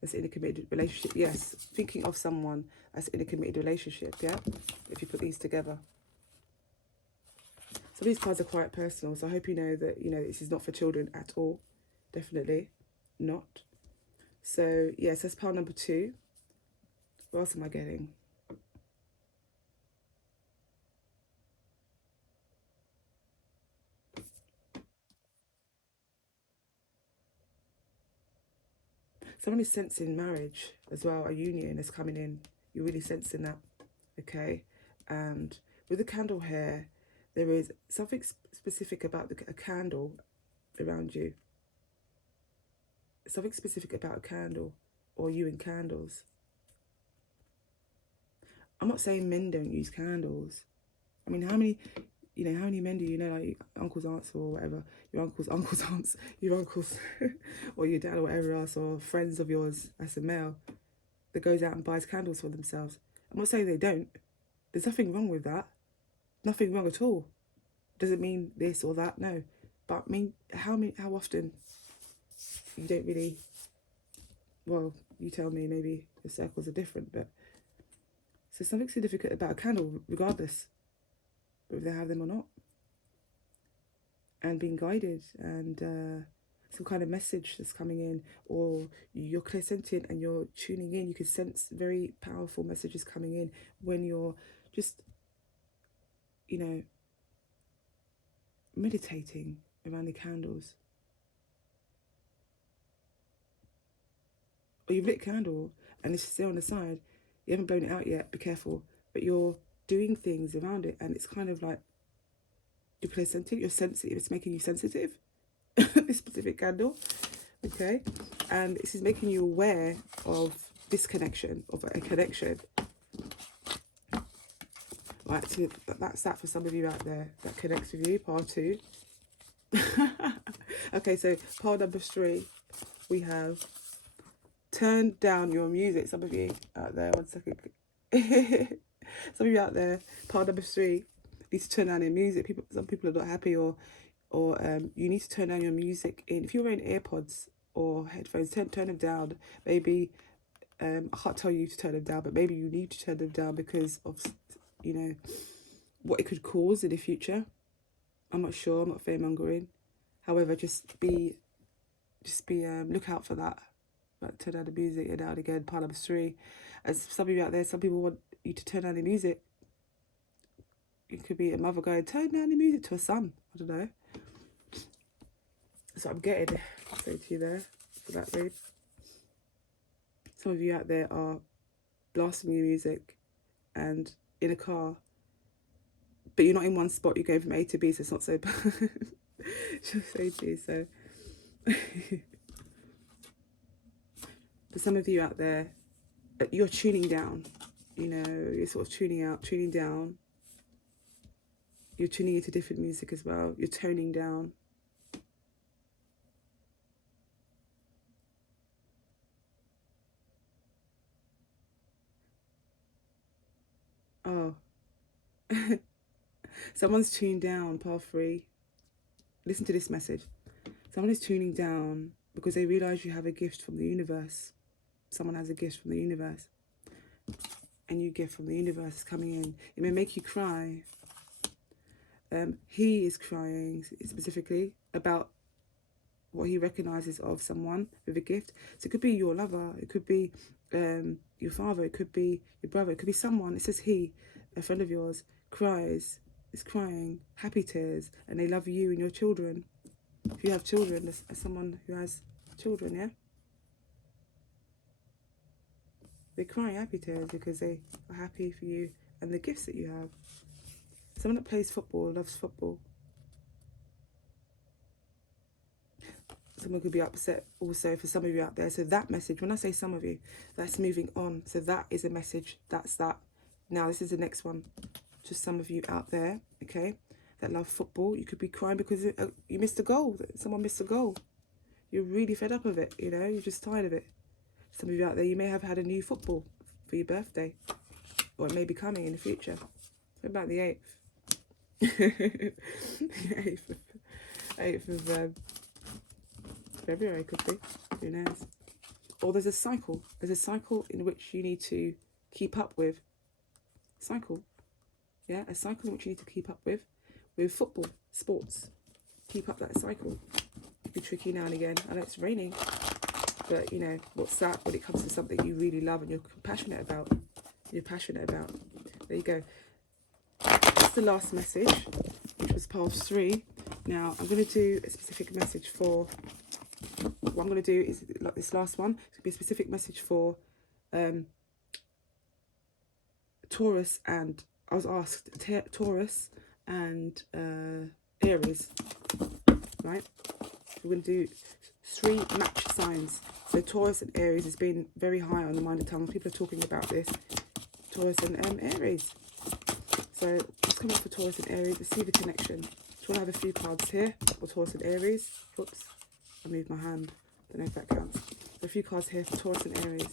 that's in a committed relationship. Yes, thinking of someone that's in a committed relationship. Yeah, if you put these together. So these cards are quite personal. So I hope you know that, you know, this is not for children at all. Definitely not. So yes, that's pile number 2. What else am I getting? Someone is sensing marriage as well. A union is coming in. You're really sensing that. Okay. And with the candle here, there is something specific about a candle around you. Something specific about a candle or you and candles. I'm not saying men don't use candles. I mean, how many men do you know, like uncles, aunts, or whatever, your uncles, aunts, your uncles, or your dad, or whatever else, or friends of yours as a male that goes out and buys candles for themselves? I'm not saying they don't. There's nothing wrong with that. Nothing wrong at all. Doesn't mean this or that, no. But I mean, how often you don't really, well, you tell me, maybe the circles are different, but so something significant about a candle, regardless whether they have them or not, and being guided, and some kind of message that's coming in, or you're clairsentient and you're tuning in. You can sense very powerful messages coming in when you're just, you know, meditating around the candles. Or you've lit a candle and it's still on the side, you haven't blown it out yet, be careful, but you're doing things around it, and it's kind of like you're clairsentient, you're sensitive, it's making you sensitive. This specific candle, okay, and this is making you aware of this connection, of a connection. Right, so that's that for some of you out there that connects with you. Part 2. Okay, so part number 3, we have turn down your music. Some of you out there, 1 second. Some of you out there, part number 3, need to turn down your music. Some people are not happy, or you need to turn down your music. If you're wearing AirPods or headphones, turn them down. Maybe I can't tell you to turn them down, but maybe you need to turn them down because of, you know, what it could cause in the future. I'm not sure. I'm not fearmongering. However, just be look out for that. Like, turn down the music, and out again. Part number 3. As some of you out there, some people want you to turn down the music. It could be a mother going, turn down the music to a son. I don't know. So I'm getting, say to you there for that read. Some of you out there are blasting your music and in a car, but you're not in one spot, you're going from A to B, so it's not so bad. Just say to you, so For some of you out there, you're tuning down. You know, you're sort of tuning out, tuning down. You're tuning into different music as well. You're toning down. Oh. Someone's tuned down, path 3. Listen to this message. Someone is tuning down because they realize you have a gift from the universe. Someone has a gift from the universe. A new gift from the universe is coming in. It may make you cry. He is crying specifically about what he recognizes of someone with a gift. So it could be your lover, it could be your father, it could be your brother, it could be someone. It says he, a friend of yours, is crying, happy tears, and they love you and your children. If you have children, as someone who has children, yeah? They're crying happy tears because they are happy for you and the gifts that you have. Someone that plays football, loves football. Someone could be upset also for some of you out there. So that message, when I say some of you, that's moving on. So that is a message. That's that. Now, this is the next one. Just some of you out there, okay, that love football. You could be crying because you missed a goal. Someone missed a goal. You're really fed up of it, you know. You're just tired of it. Some of you out there, you may have had a new football for your birthday. Or it may be coming in the future. So about the 8th. 8th of February could be. Who knows? Or there's a cycle. There's a cycle in which you need to keep up with. Cycle. Yeah, a cycle in which you need to keep up with football, sports. Keep up that cycle. It'd be tricky now and again. I know it's raining. But, you know, what's that when it comes to something you really love and you're passionate about? You're passionate about. There you go. That's the last message, which was path 3. Now, I'm going to do a specific message for... What I'm going to do is, like this last one, it's going to be a specific message for Taurus and... I was asked Taurus and Aries, right? We're going to do 3 match signs. So Taurus and Aries has been very high on the mind of tongue. People are talking about this. Taurus and Aries. So let's come up for Taurus and Aries. Let's see the connection. Do you want to have a few cards here for Taurus and Aries? Oops, I moved my hand. Don't know if that counts. So a few cards here for Taurus and Aries.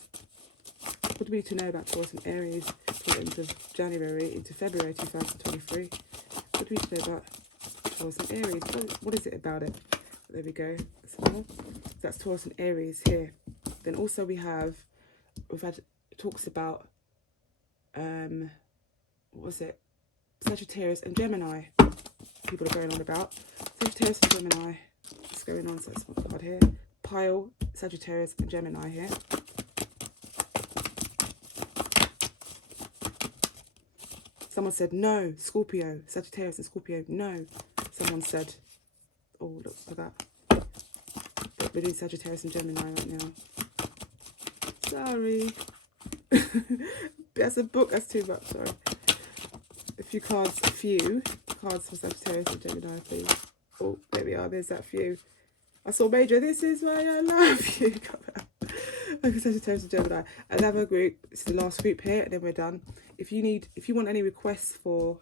What do we need to know about Taurus and Aries for the end of January into February 2023? What do we need to know about Taurus and Aries? What is it about it? There we go. So that's Taurus and Aries here. Then also we've had talks about what was it? Sagittarius and Gemini. People are going on about Sagittarius and Gemini. What's going on? So that's one card here. Pile, Sagittarius and Gemini here. Someone said no, Scorpio, Sagittarius and Scorpio, no. Someone said, oh, look at that. But we're doing Sagittarius and Gemini right now. Sorry. That's a book, that's too much, sorry. A few cards for Sagittarius and Gemini, please. Oh, there we are, there's that few. I saw Major, this is why I love you. Okay, Sagittarius and Gemini. Another group, this is the last group here, and then we're done. If you want any requests for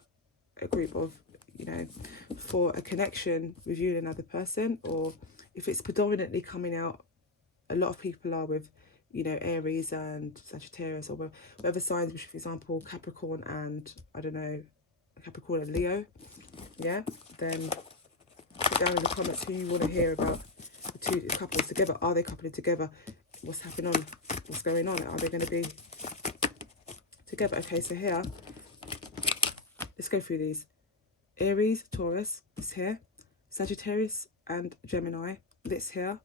a group of, you know, for a connection with you and another person, or if it's predominantly coming out, a lot of people are with, you know, Aries and Sagittarius, or whatever signs, which, for example, Capricorn and, I don't know, Capricorn and Leo, yeah, then put down in the comments who you want to hear about the two couples together. Are they coupling together? What's happening on? What's going on? Are they going to be together? Okay, so here, let's go through these. Aries, Taurus is here. Sagittarius and Gemini. This here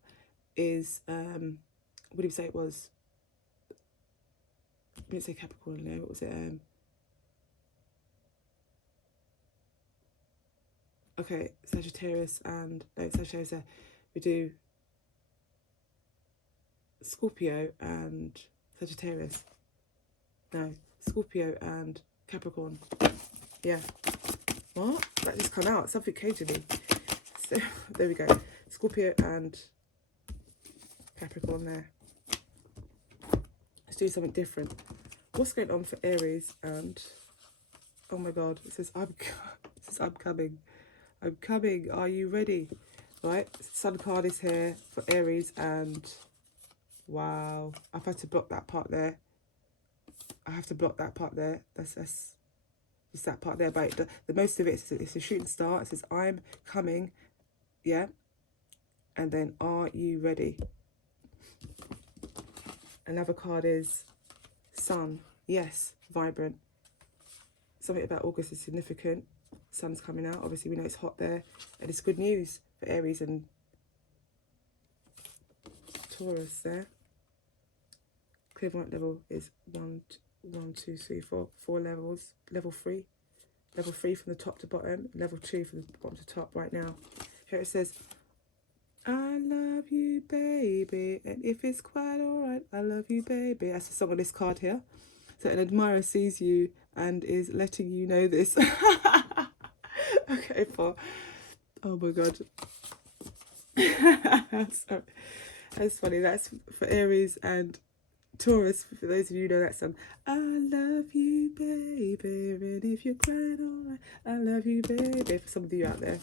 is, what did we say it was? I didn't say Capricorn, no, what was it? Okay, Sagittarius and, no, Sagittarius, we do Scorpio and Sagittarius. No, Scorpio and Capricorn. Yeah. What? That just come out. Something came to me. So, there we go. Scorpio and Capricorn there. Let's do something different. What's going on for Aries? And oh my God, it says I'm coming. I'm coming. Are you ready? Right, Sun card is here for Aries, and wow, I've had to block that part there. I have to block that part there. That's just that part there. But the most of it is it's a shooting star. It says I'm coming, yeah, and then are you ready? Another card is Sun. Yes, vibrant. Something about August is significant. Sun's coming out. Obviously, we know it's hot there, and it's good news for Aries and Taurus there. Clairvoyant level is 1, 2, 3, 4 levels. Level 3 from the top to bottom. Level 2 from the bottom to top. Right now, here it says, I love you, baby, and if it's quite alright, I love you, baby. That's the song on this card here. So an admirer sees you and is letting you know this. Okay, oh my God. Sorry. That's funny. That's for Aries and Taurus. For those of you who know that song. I love you, baby, and if you're crying alright, I love you, baby. For some of you out there.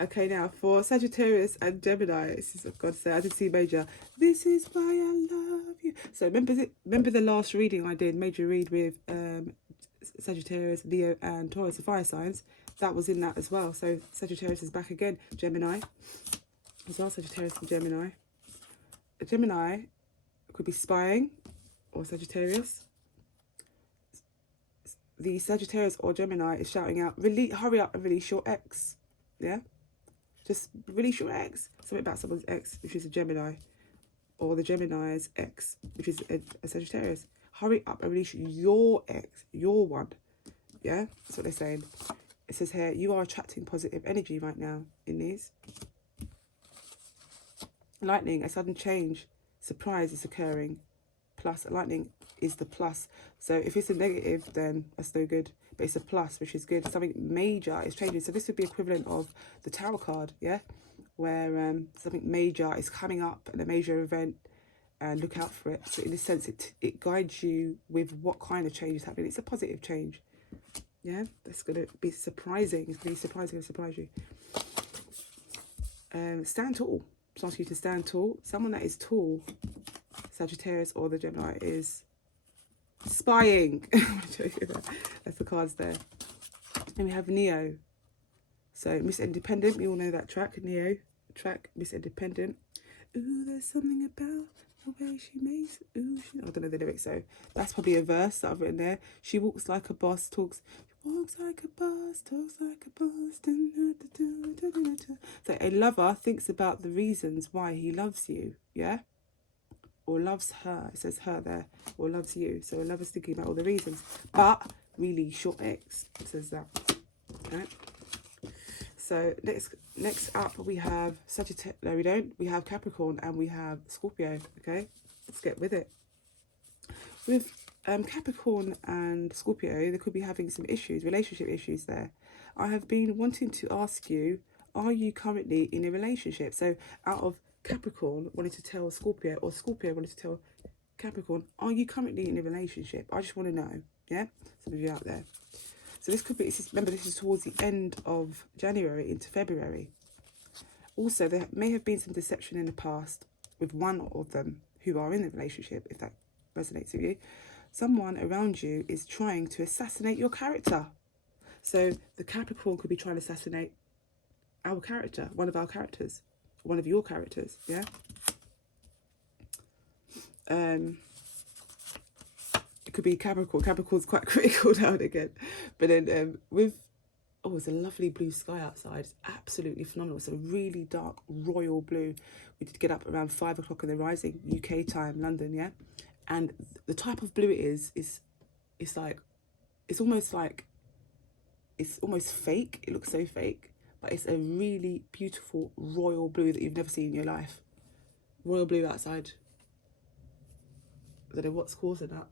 Okay, now for Sagittarius and Gemini, this is God say I did see major. This is why I love you. So remember the last reading I did, major read with Sagittarius, Leo, and Taurus, the fire signs. That was in that as well. So Sagittarius is back again. Gemini as well. Sagittarius and Gemini. A Gemini could be spying, or Sagittarius. The Sagittarius or Gemini is shouting out, hurry up and release your ex. Yeah. Just release your ex. Something about someone's ex, which is a Gemini. Or the Gemini's ex, which is a Sagittarius. Hurry up and release your ex, your one. Yeah, that's what they're saying. It says here, you are attracting positive energy right now in these. Lightning, a sudden change, surprise is occurring. Plus, lightning is the plus. So if it's a negative, then that's no good. But it's a plus, which is good. Something major is changing. So this would be equivalent of the tarot card, yeah? Where something major is coming up and a major event, and look out for it. So in this sense, it guides you with what kind of change is happening. It's a positive change. Yeah, that's going to be surprising. It's going to be surprising and surprise you. Stand tall. Just ask you to stand tall. Someone that is tall, Sagittarius or the Gemini, is spying. That's the cards there. And we have Neo. So Miss Independent, we all know that track. Neo track, Miss Independent. Ooh, there's something about the way she makes. Ooh, I don't know the lyrics, so that's probably a verse that I've written there. She walks like a boss, talks. She walks like a boss, talks like a boss. So a lover thinks about the reasons why he loves you, yeah? Or loves her, it says her there, or loves you. So a lover's thinking about all the reasons, but really short ex, it says that. Okay. So next up we have Sagittarius. No, we don't. We have Capricorn and we have Scorpio. Okay, let's get with it. With Capricorn and Scorpio, they could be having some issues, relationship issues there. I have been wanting to ask you, are you currently in a relationship? So out of Capricorn wanted to tell Scorpio, or Scorpio wanted to tell Capricorn, are you currently in a relationship? I just want to know. Yeah, some of you out there. So this could be, remember this is towards the end of January into February. Also, there may have been some deception in the past with one of them who are in the relationship, if that resonates with you. Someone around you is trying to assassinate your character. So the Capricorn could be trying to assassinate our character, one of our characters, one of your characters, yeah? It could be Capricorn. Capricorn's quite critical now and again. But then oh, it's a lovely blue sky outside. It's absolutely phenomenal. It's a really dark royal blue. We did get up around 5 o'clock in the rising, UK time, London, yeah? And the type of blue it is like, it's almost fake. It looks so fake. But it's a really beautiful royal blue that you've never seen in your life. Royal blue outside. I don't know what's causing that.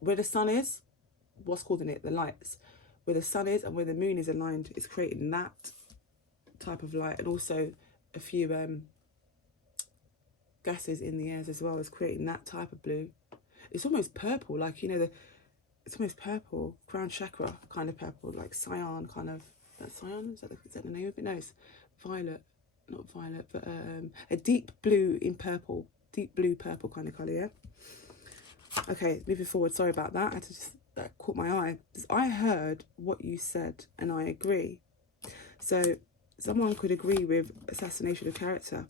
Where the sun is, what's causing it? The lights. Where the sun is and where the moon is aligned, it's creating that type of light. And also a few gases in the airs as well is creating that type of blue. It's almost purple, like, you know, it's almost purple, crown chakra kind of purple, like cyan kind of. That's cyan, is that the name of it? No, it's violet, not violet, but a deep blue in purple, deep blue purple kind of colour, yeah? Okay, moving forward, sorry about that, that caught my eye. I heard what you said and I agree. So someone could agree with assassination of character.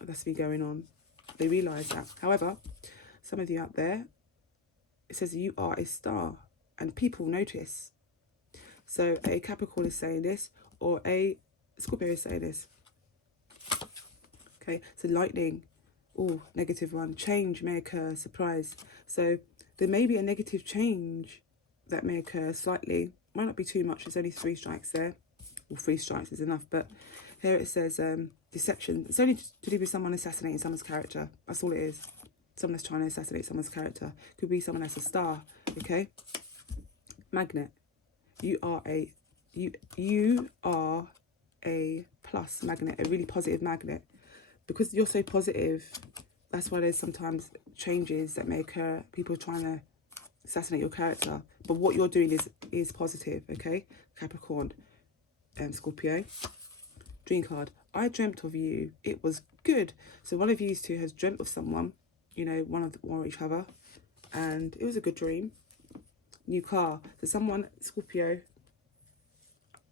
That's been going on. They realise that. However, some of you out there, it says you are a star and people notice. So a Capricorn is saying this, or a Scorpio is saying this. Okay, so lightning, oh, negative one. Change may occur, surprise. So there may be a negative change that may occur slightly. Might not be too much. There's only 3 strikes there. Well, 3 strikes is enough. But here it says deception. It's only to do with someone assassinating someone's character. That's all it is. Someone that's trying to assassinate someone's character. Could be someone that's a star. Okay. Magnet. You are a plus magnet, a really positive magnet. Because you're so positive, that's why there's sometimes changes that may occur, people trying to assassinate your character. But what you're doing is positive, okay? Capricorn, Scorpio. Dream card. I dreamt of you. It was good. So one of you two has dreamt of someone, you know, one or each other, and it was a good dream. New car. So someone, Scorpio,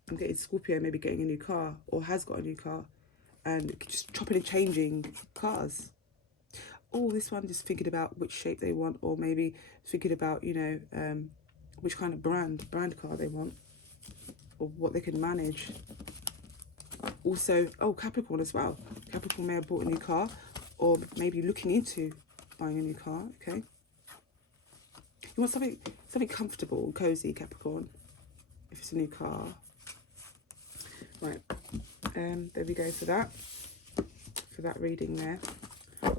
I'm getting Scorpio maybe getting a new car or has got a new car, and just chopping and changing cars. Oh, this one just thinking about which shape they want, or maybe thinking about, you know, which kind of brand car they want, or what they can manage. Also, oh, Capricorn as well. Capricorn may have bought a new car, or maybe looking into buying a new car, okay? You want something comfortable, cozy, Capricorn, if it's a new car. Right, there we go for that reading there.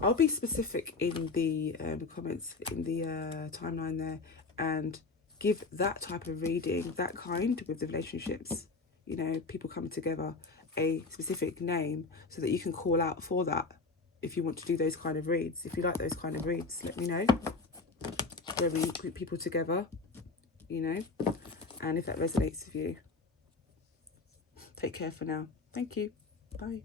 I'll be specific in the comments, in the timeline there, and give that type of reading, that kind, with the relationships, you know, people coming together, a specific name, so that you can call out for that if you want to do those kind of reads. If you like those kind of reads, let me know, where we group people together, you know, and if that resonates with you. Take care for now. Thank you. Bye.